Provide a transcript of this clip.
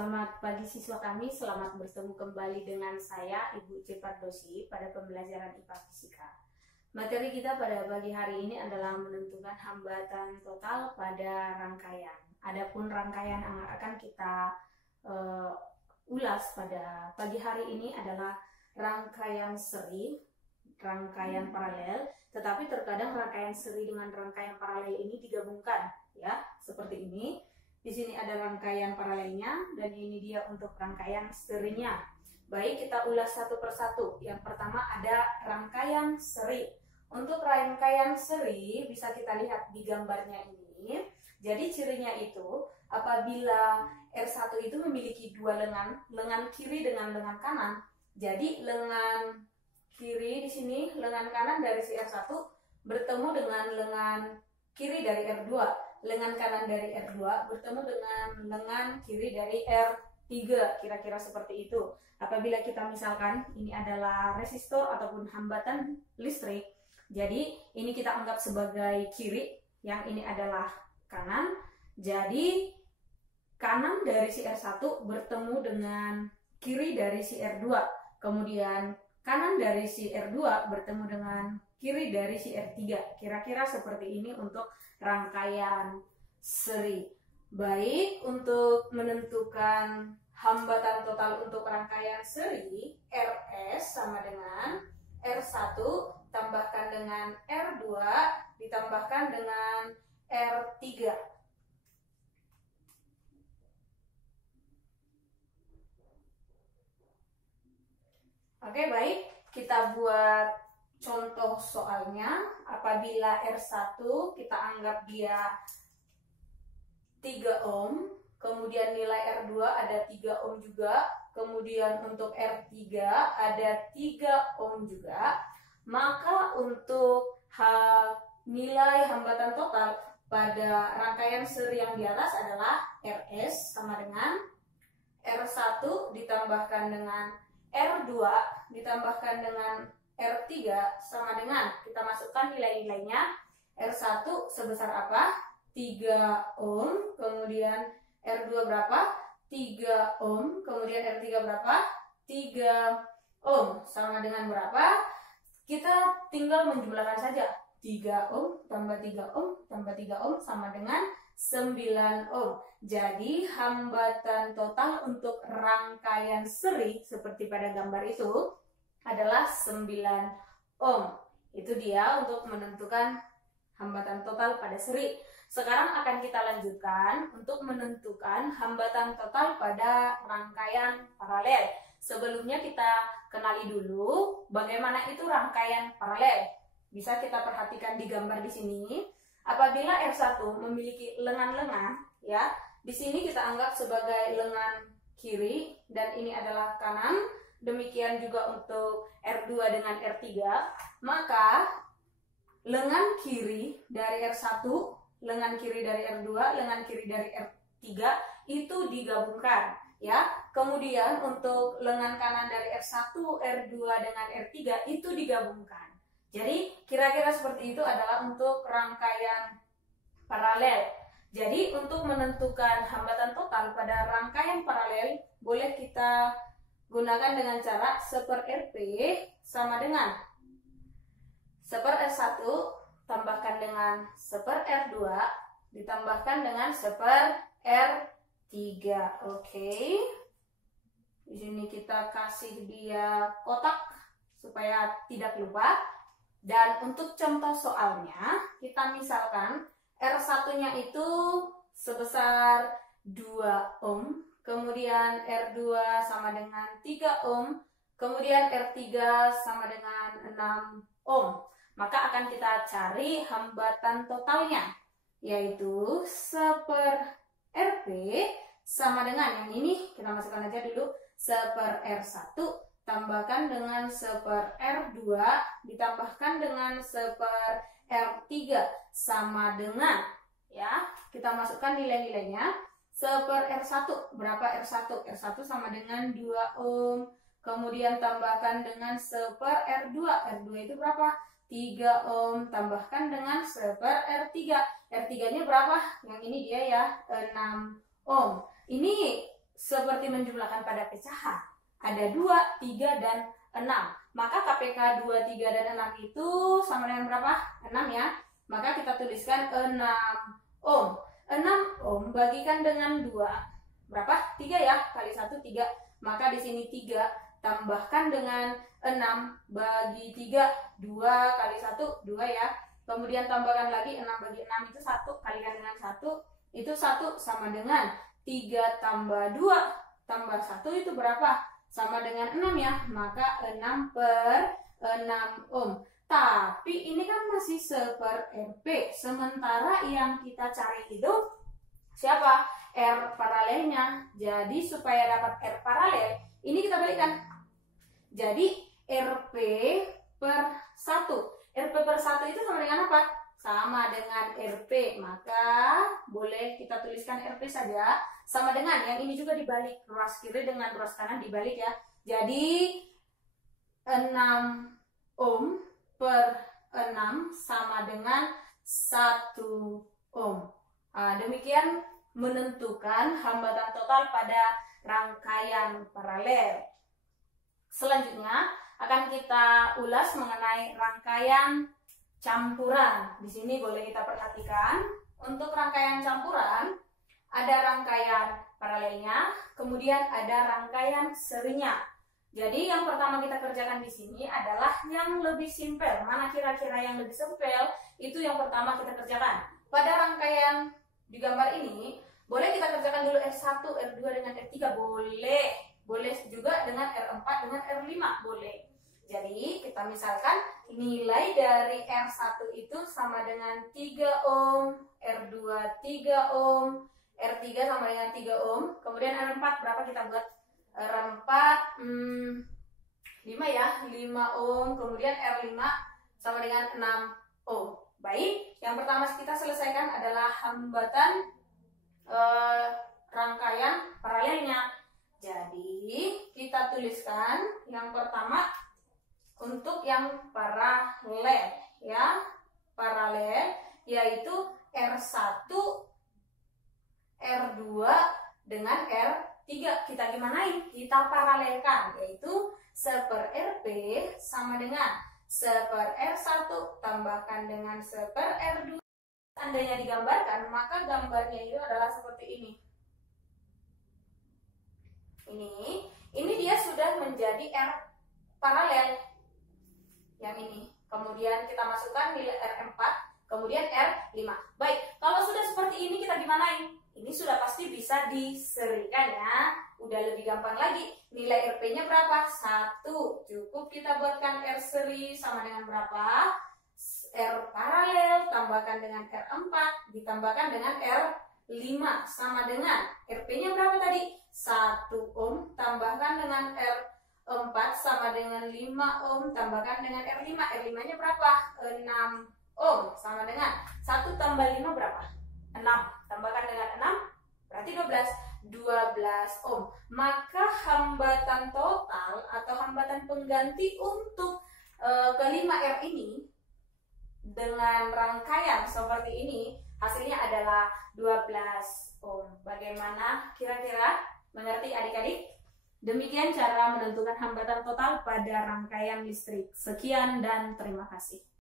Selamat pagi siswa kami, selamat bertemu kembali dengan saya Ibu C. Pardosi pada pembelajaran IPA Fisika. Materi kita pada pagi hari ini adalah menentukan hambatan total pada rangkaian. Adapun rangkaian yang akan kita ulas pada pagi hari ini adalah rangkaian seri, rangkaian paralel, tetapi terkadang rangkaian seri dengan rangkaian paralel ini digabungkan, ya, seperti ini. Di sini ada rangkaian paralelnya dan ini dia untuk rangkaian serinya. Baik, kita ulas satu persatu. Yang pertama ada rangkaian seri. Untuk rangkaian seri bisa kita lihat di gambarnya ini. Jadi cirinya itu apabila R1 itu memiliki dua lengan kiri dengan lengan kanan. Jadi lengan kiri di sini, lengan kanan dari si R1 bertemu dengan lengan kiri dari R2. Lengan kanan dari R2 bertemu dengan lengan kiri dari R3, kira-kira seperti itu. Apabila kita misalkan ini adalah resistor ataupun hambatan listrik, jadi ini kita anggap sebagai kiri, yang ini adalah kanan. Jadi kanan dari si R1 bertemu dengan kiri dari si R2, kemudian kanan dari si R2 bertemu dengan kiri dari si R3. Kira-kira seperti ini untuk rangkaian seri. Baik, untuk menentukan hambatan total untuk rangkaian seri, RS sama dengan R1 tambahkan dengan R2 ditambahkan dengan R3. Oke, baik, kita buat contoh soalnya. Apabila R1 kita anggap dia 3 ohm, kemudian nilai R2 ada 3 ohm juga, kemudian untuk R3 ada 3 ohm juga, maka untuk nilai hambatan total pada rangkaian seri yang di atas adalah RS sama dengan R1 ditambahkan dengan R2 ditambahkan dengan R3 sama dengan, kita masukkan nilai-nilainya. R1 sebesar apa? 3 ohm, kemudian R2 berapa? 3 ohm, kemudian R3 berapa? 3 ohm, sama dengan berapa? Kita tinggal menjumlahkan saja. 3 ohm tambah 3 ohm tambah 3 ohm sama dengan 9 ohm. Jadi hambatan total untuk rangkaian seri seperti pada gambar itu adalah 9 ohm. Itu dia untuk menentukan hambatan total pada seri. Sekarang akan kita lanjutkan untuk menentukan hambatan total pada rangkaian paralel. Sebelumnya kita kenali dulu bagaimana itu rangkaian paralel. Bisa kita perhatikan di gambar di sini. Apabila R1 memiliki lengan-lengan, ya, di sini kita anggap sebagai lengan kiri dan ini adalah kanan. Demikian juga untuk R2 dengan R3, maka lengan kiri dari R1, lengan kiri dari R2, lengan kiri dari R3 itu digabungkan, ya. Kemudian untuk lengan kanan dari R1, R2 dengan R3 itu digabungkan. Jadi kira-kira seperti itu adalah untuk rangkaian paralel. Jadi untuk menentukan hambatan total pada rangkaian paralel boleh kita gunakan dengan cara 1/Rp sama dengan 1/R1 tambahkan dengan 1/R2 ditambahkan dengan 1/R3. Oke. Di sini kita kasih dia kotak supaya tidak lupa. Dan untuk contoh soalnya, kita misalkan R1-nya itu sebesar 2 ohm, kemudian R2 sama dengan 3 ohm, kemudian R3 sama dengan 6 ohm. Maka akan kita cari hambatan totalnya, yaitu 1/Rp sama dengan, yang ini kita masukkan aja dulu, 1/R1 tambahkan dengan 1/R2 ditambahkan dengan 1/R3 sama dengan, ya, kita masukkan nilai-nilainya. 1/R1 berapa? R1 sama dengan 2 ohm, kemudian tambahkan dengan 1/R2, R2 itu berapa? 3 ohm, tambahkan dengan 1/R3, R3 nya berapa? Yang ini dia ya, 6 ohm. Ini seperti menjumlahkan pada pecahan. Ada 2, 3, dan 6. Maka KPK 2, 3, dan 6 itu sama dengan berapa? 6 ya. Maka kita tuliskan 6 ohm. 6 ohm bagikan dengan 2. Berapa? 3 ya. Kali 1, 3. Maka di sini 3 tambahkan dengan 6 bagi 3. 2 kali 1, 2 ya. Kemudian tambahkan lagi 6 bagi 6 itu 1. Kalikan dengan 1. Itu 1 sama dengan 3 tambah 2 tambah 1 itu berapa? Sama dengan 6 ya. Maka 6 per 6 ohm. Tapi ini kan masih seper RP. Sementara yang kita cari itu siapa? R paralelnya. Jadi supaya dapat R paralel, ini kita balikan. Jadi RP per 1. RP per 1 itu sama dengan apa? Sama dengan RP. Maka boleh kita tuliskan RP saja. Sama dengan yang ini juga dibalik. Ruas kiri dengan ruas kanan dibalik ya. Jadi 6 ohm per 6 sama dengan 1 ohm. Demikian menentukan hambatan total pada rangkaian paralel. Selanjutnya akan kita ulas mengenai rangkaian campuran. Di sini boleh kita perhatikan untuk rangkaian campuran ada rangkaian paralelnya, kemudian ada rangkaian serinya. Jadi yang pertama kita kerjakan di sini adalah yang lebih simpel. Mana kira-kira yang lebih simpel? Itu yang pertama kita kerjakan. Pada rangkaian di gambar ini, boleh kita kerjakan dulu R1, R2 dengan R3 boleh. Boleh juga dengan R4 dengan R5 boleh. Jadi kita misalkan nilai dari R1 itu sama dengan 3 ohm, R2 3 ohm, R3 sama dengan 3 ohm. Kemudian R4 berapa kita buat? R4 5 ya, 5 ohm. Kemudian R5 sama dengan 6 ohm. Baik, yang pertama kita selesaikan adalah hambatan rangkaian paralelnya. Jadi kita tuliskan yang pertama untuk yang paralel ya. Paralel yaitu R1, R2 dengan R3. Kita gimanain? Kita paralelkan, yaitu seper RP sama dengan seper R1 tambahkan dengan seper R2. Seandainya digambarkan, maka gambarnya itu adalah seperti ini. Ini dia sudah menjadi R paralel. Yang ini. Kemudian kita masukkan nilai R4, kemudian R5. Baik, kalau sudah seperti ini kita gimanain? Ini sudah pasti bisa diserikan ya. Udah lebih gampang lagi. Nilai RP-nya berapa? 1. Cukup kita buatkan R seri sama dengan berapa? R paralel tambahkan dengan R4 ditambahkan dengan R5 sama dengan RP-nya berapa tadi? 1 ohm tambahkan dengan R4 sama dengan 5 ohm tambahkan dengan R5. R5-nya berapa? 6 ohm sama dengan 1 tambah 5 berapa? 6 tambahkan dengan 6 berarti 12 ohm. Maka hambatan total atau hambatan pengganti untuk kelima R ini dengan rangkaian seperti ini hasilnya adalah 12 ohm. Bagaimana kira-kira? Mengerti adik-adik? Demikian cara menentukan hambatan total pada rangkaian listrik. Sekian dan terima kasih.